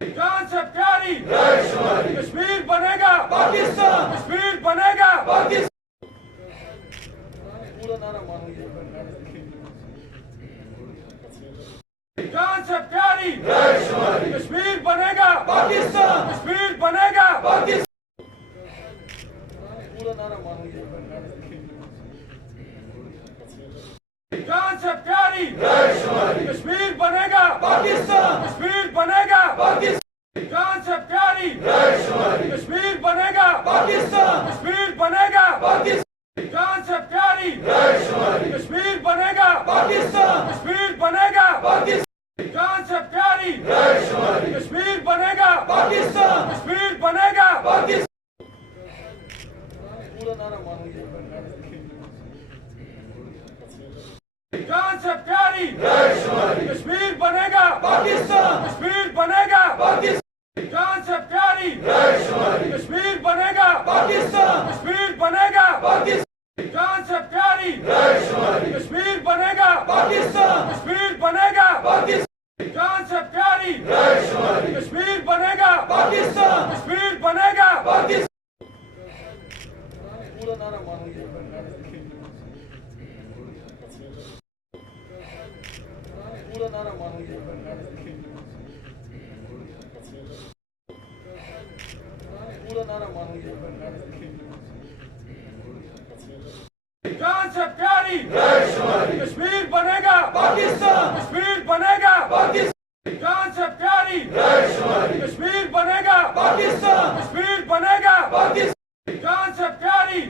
جان سے پیاری کشمیر بنے گا پاکستان، کشمیر بنے گا پاکستان. جان سے پیاری کشمیر بنے گا پاکستان، کشمیر بنے گا پاکستان. جان سے پیاری کشمیر بنے گا پاکستان، کشمیر بنے گا پاکستان. جان سے پیاری کشمیر بنے گا پاکستان، کشمیر بنے گا پاکستان. جان سے پیاری کشمیر بنے گا پاکستان، کشمیر بنے گا پاکستان. جان سے پیاری کشمیر بنے گا پاکستان، کشمیر بنے گا پاکستان. جان سے پیاری کشمیر بنے گا پاکستان، کشمیر بنے گا پاکستان. جان سے پیاری کشمیر بنے گا پاکستان، کشمیر بنے گا پاکستان. جان سے پیاری کشمیر بنے گا پاکستان، کشمیر بنے گا پاکستان. جان سے پیاری کشمیر بنے گا پاکستان، کشمیر بنے گا پاکستان. جان سے پیاری کشمیر بنے گا پاکستان، کشمیر بنے گا پاکستان. جان سے پیاری کشمیر بنے گا پاکستان، کشمیر بنے گا پاکستان. جان سے پیاری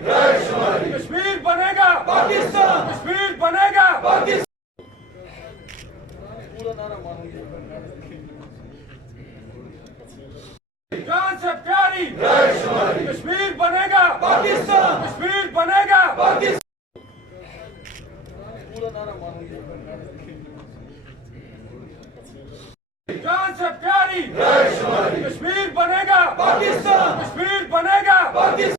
کشمیر بنے گا پاکستان، کشمیر بنے گا پاکستان. جان سے پیاری کشمیر بنے گا پاکستان، کشمیر بنے گا پاکستان. جان سے پیاری کشمیر بنے گا پاکستان، کشمیر بنے گا پاکستان.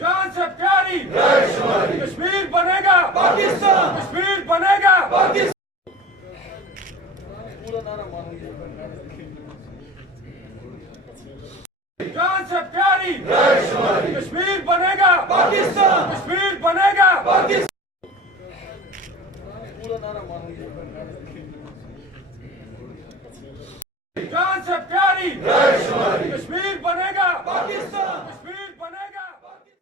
جان سے پیاری کشمیر بنے گا پاکستان، کشمیر بنے گا پاکستان. جان سے پیاری